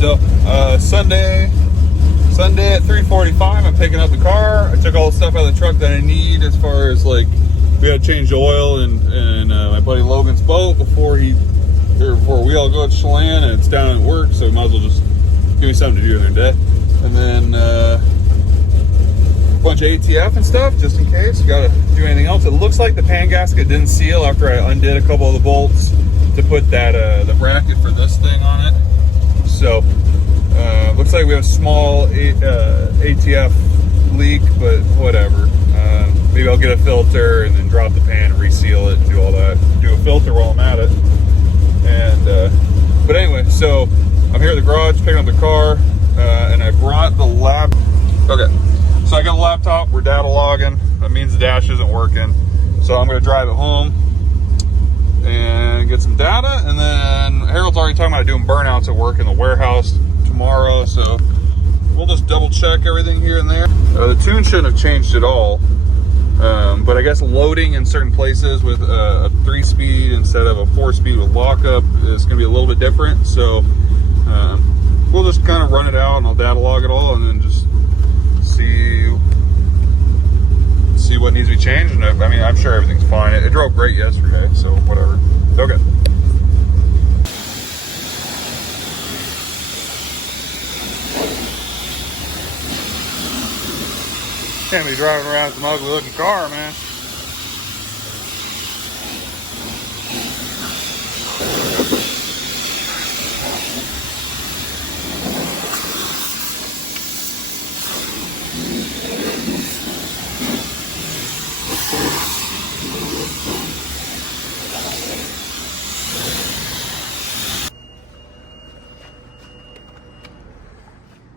So Sunday at 3:45, I'm picking up the car. I took all the stuff out of the truck that I need, as far as like we got to change the oil and my buddy Logan's boat before we all go to Chelan, and it's down at work, so we might as well just give me something to do during the day. And then a bunch of ATF and stuff, just in case. Got to do anything else. It looks like the pan gasket didn't seal after I undid a couple of the bolts to put that the bracket for this thing on it. So looks like we have a small ATF leak, but whatever. Maybe I'll get a filter and then drop the pan and reseal it and do all that. Do a filter while I'm at it. And but anyway, so I'm here at the garage picking up the car, and I brought the lap. Okay, so I got a laptop. We're data logging. That means the dash isn't working. So I'm going to drive it home and get some data. And then Harold's already talking about doing burnouts at work in the warehouse tomorrow. So we'll just double check everything here and there. The tune shouldn't have changed at all. But I guess loading in certain places with a 3-speed instead of a 4-speed with lockup is going to be a little bit different. So we'll just kind of run it out, and I'll data log it all, and then just see what needs to be changed. And I mean, I'm sure everything's fine. It drove great yesterday, so whatever. Okay. Can't be driving around some ugly looking car, man.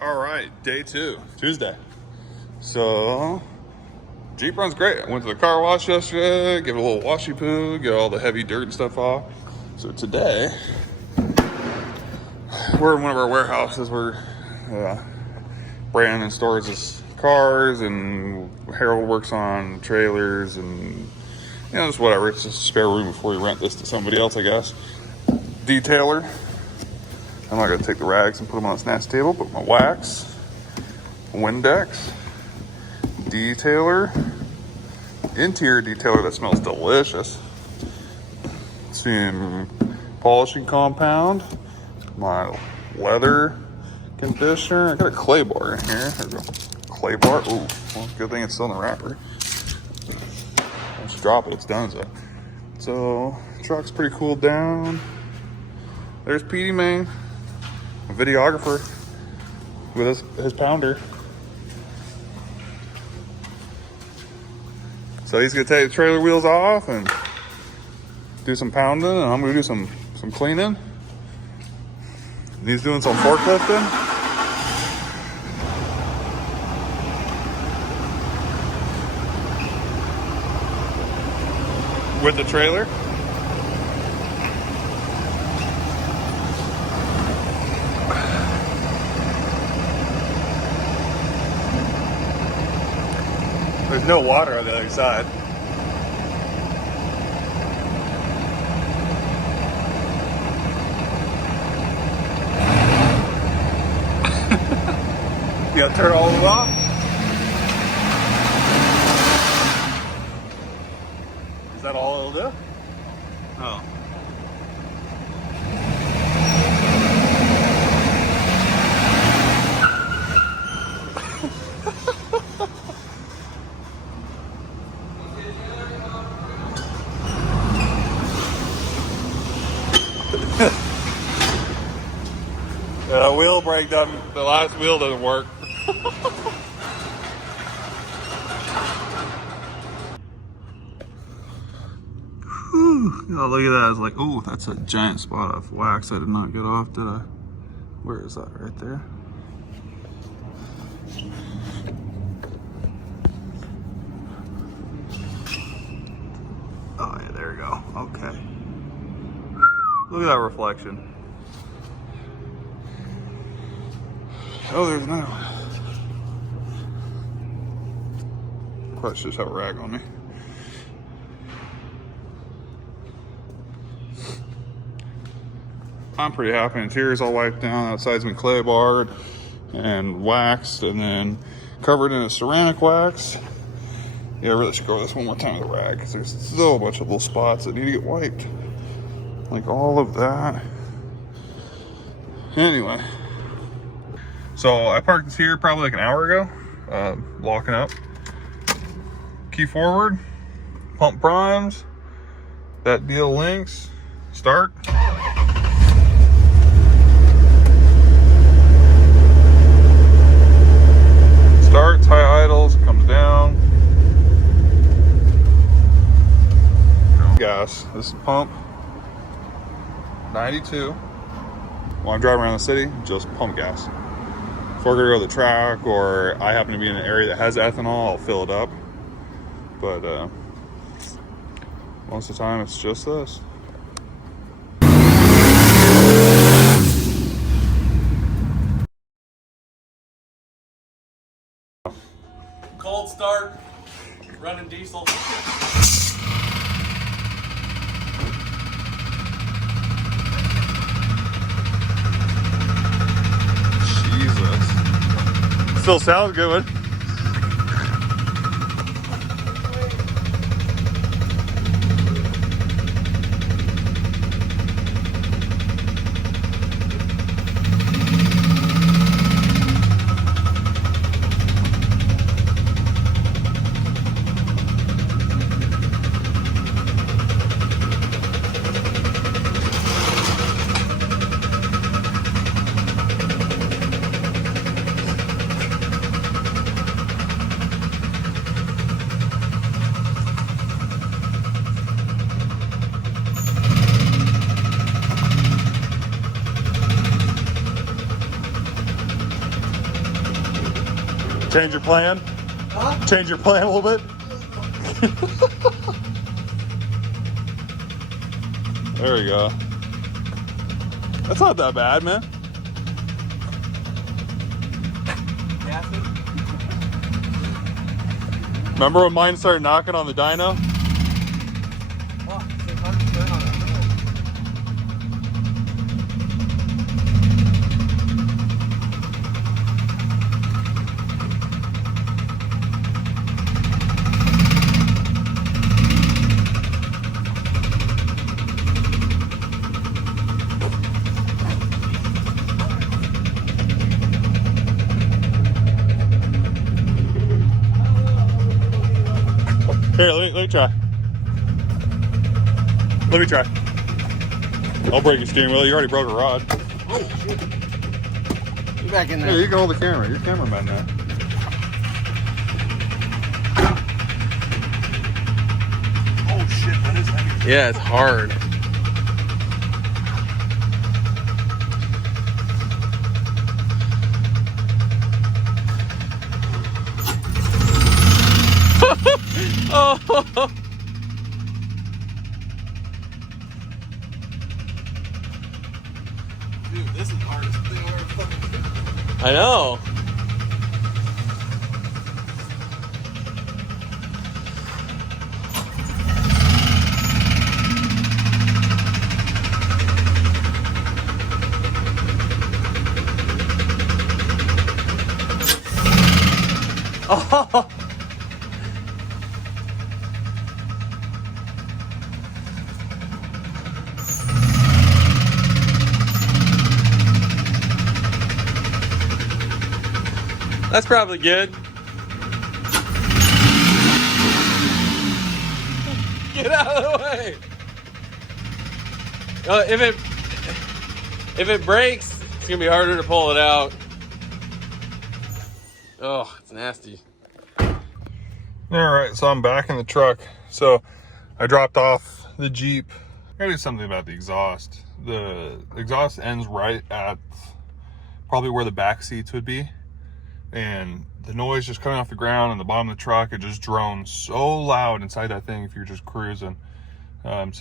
All right, day 2, Tuesday. So, Jeep runs great. I went to the car wash yesterday, give it a little washy poo, get all the heavy dirt and stuff off. So today, we're in one of our warehouses where Brandon stores his cars, and Harold works on trailers, and just whatever. It's just a spare room before we rent this to somebody else, I guess. Detailer. I'm not gonna take the rags and put them on this nasty table, but my wax, Windex, detailer, interior detailer that smells delicious, some polishing compound, my leather conditioner. I got a clay bar in here. There we go. Clay bar. Ooh, well, good thing it's still in the wrapper. Once you drop it, it's done. So truck's pretty cooled down. There's Petey Main, a videographer with his pounder. So he's gonna take the trailer wheels off and do some pounding, and I'm gonna do some cleaning. And he's doing some forklifting. With the trailer. There's no water on the other side. You gotta turn all of them off? Is that all it'll do? Oh. The wheel brake doesn't, the last wheel doesn't work. Oh, look at that. I was like, oh, that's a giant spot of wax I did not get off, did I? Where is that? Right there? Oh, yeah, there we go. Okay. Look at that reflection. Oh, there's another one. Probably should just have a rag on me. I'm pretty happy. Interior's all wiped down. Outside's been clay barred and waxed, and then covered in a ceramic wax. Yeah, I really should go this one more time with a rag, because there's still a bunch of little spots that need to get wiped. Like all of that. Anyway. So I parked this here probably like an hour ago. Locking up. Key forward. Pump primes. That deal links. Start. Starts, high idles, comes down. Gas. This is pump 92. When I'm driving around the city, just pump gas. If we're gonna go to the track, or I happen to be in an area that has ethanol, I'll fill it up. But most of the time, it's just this. Cold start, running diesel. Jesus. Still sounds good. Change your plan? Huh? Change your plan a little bit? There we go. That's not that bad, man. Remember when mine started knocking on the dyno? Here, let me try. Let me try. I'll break your steering wheel. You already broke a rod. Oh, shit. Get back in there. Here, you can hold the camera. You're cameraman now. Oh, shit. That is heavy. Yeah, it's hard. Oh. Dude, this is the hardest thing I've ever fucking done. I know. Oh. That's probably good. Get out of the way. If it breaks, it's gonna be harder to pull it out. Oh, it's nasty. All right, so I'm back in the truck. So I dropped off the Jeep. I gotta do something about the exhaust. The exhaust ends right at probably where the back seats would be. And the noise just coming off the ground and the bottom of the truck, it just drones so loud inside that thing if you're just cruising. So I just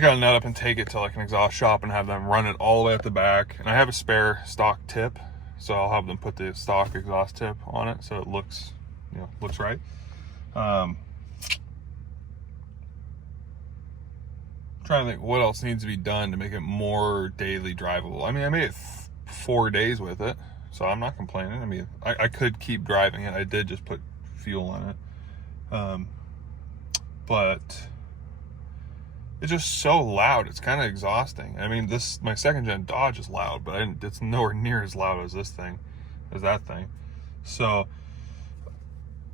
gotta nut up and take it to like an exhaust shop and have them run it all the way at the back. And I have a spare stock tip, so I'll have them put the stock exhaust tip on it so it looks, looks right. Trying trying to think what else needs to be done to make it more daily drivable. I mean, I made it 4 days with it, so I'm not complaining. I mean, I could keep driving it. I did just put fuel in it. But it's just so loud. It's kind of exhausting. I mean, my second gen Dodge is loud, but it's nowhere near as loud as that thing. So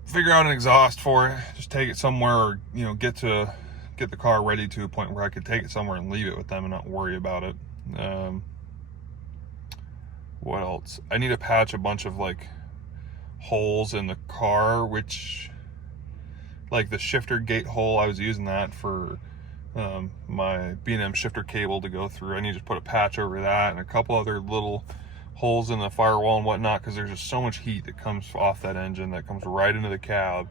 figure out an exhaust for it. Just take it somewhere, or get the car ready to a point where I could take it somewhere and leave it with them and not worry about it. What else? I need to patch a bunch of like holes in the car, which like the shifter gate hole, I was using that for my B&M shifter cable to go through. I need to put a patch over that and a couple other little holes in the firewall and whatnot, because there's just so much heat that comes off that engine that comes right into the cab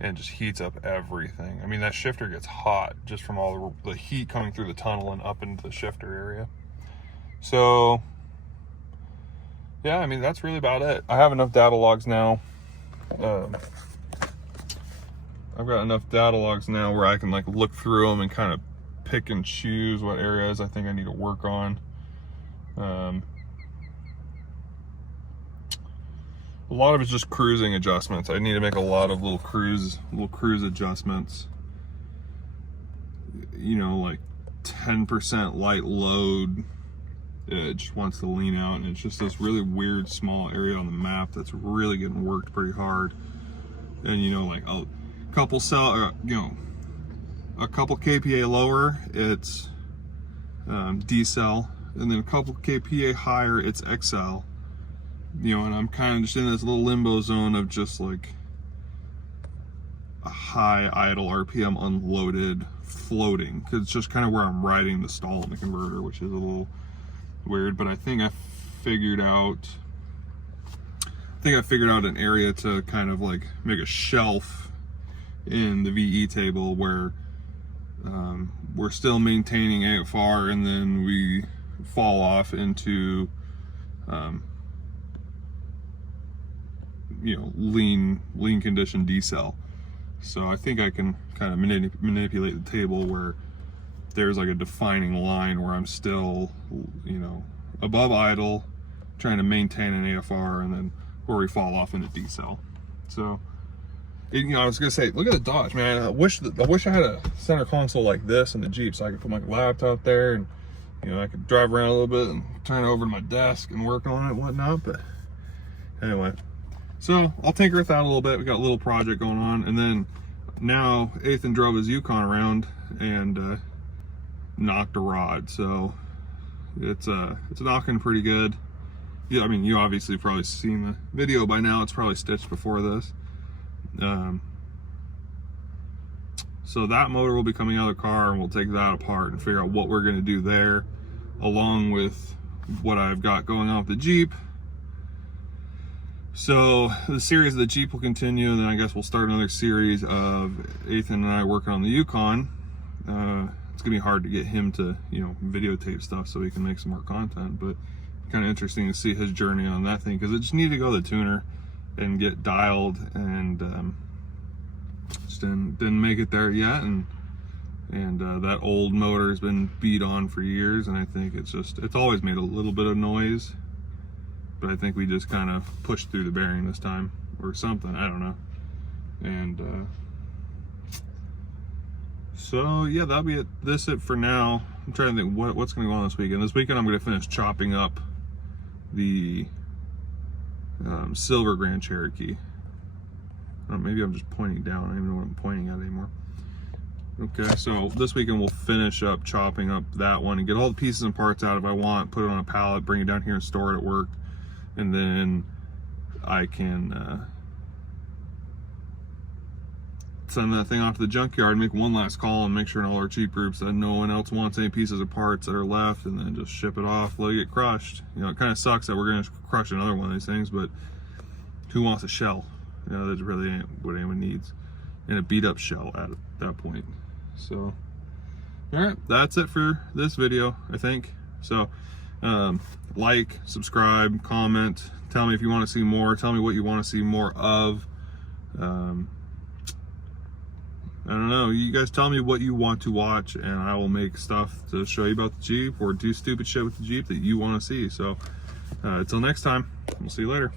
and just heats up everything. I mean, that shifter gets hot just from all the heat coming through the tunnel and up into the shifter area. So yeah, I mean, that's really about it. I have enough data logs now. I've got enough data logs now where I can like look through them and kind of pick and choose what areas I think I need to work on. A lot of it's just cruising adjustments. I need to make a lot of little cruise adjustments. Like 10% light load. It just wants to lean out, and it's just this really weird small area on the map that's really getting worked pretty hard. And like a couple a couple kPa lower, it's decel, and then a couple kPa higher, it's XL. And I'm kind of just in this little limbo zone of just like a high idle RPM unloaded floating, because it's just kind of where I'm riding the stall in the converter, which is a little weird. But I think I figured out an area to kind of like make a shelf in the VE table where we're still maintaining AFR, and then we fall off into lean condition decel. So I think I can kind of manipulate the table where there's like a defining line where I'm still above idle, trying to maintain an AFR, and then where we fall off into decel. So I was gonna say, look at the Dodge, man. I wish I had a center console like this in the Jeep, so I could put my laptop there, and I could drive around a little bit and turn it over to my desk and work on it and whatnot. But anyway, so I'll tinker with that a little bit. We got a little project going on, and then now Athan drove his Yukon around and knocked a rod, so it's knocking pretty good. Yeah, I mean, you obviously probably seen the video by now. It's probably stitched before this. So that motor will be coming out of the car, and we'll take that apart and figure out what we're going to do there, along with what I've got going on with the Jeep. So the series of the Jeep will continue, and then I guess we'll start another series of Athan and I working on the Yukon. It's gonna be hard to get him to videotape stuff so he can make some more content, but kind of interesting to see his journey on that thing, because it just needed to go to the tuner and get dialed, and just didn't make it there yet, and that old motor has been beat on for years, and I think it's always made a little bit of noise, but I think we just kind of pushed through the bearing this time or something, I don't know. And so yeah, that'll be it. This it for now. I'm trying to think what's going to go on this weekend. This weekend I'm going to finish chopping up the silver Grand Cherokee. Maybe I'm just pointing down. I don't even know what I'm pointing at anymore. Okay, so this weekend we'll finish up chopping up that one and get all the pieces and parts out if I want, put it on a pallet, bring it down here and store it at work, and then I can send that thing off to the junkyard, make one last call, and make sure in all our Jeep groups that no one else wants any pieces or parts that are left, and then just ship it off, let it get crushed. It kind of sucks that we're going to crush another one of these things, but who wants a shell? That really ain't what anyone needs, and a beat up shell at that point. So all right, that's it for this video, I think. So like, subscribe, comment, tell me if you want to see more, tell me what you want to see more of. I don't know. You guys tell me what you want to watch, and I will make stuff to show you about the Jeep or do stupid shit with the Jeep that you want to see. So until next time, we'll see you later.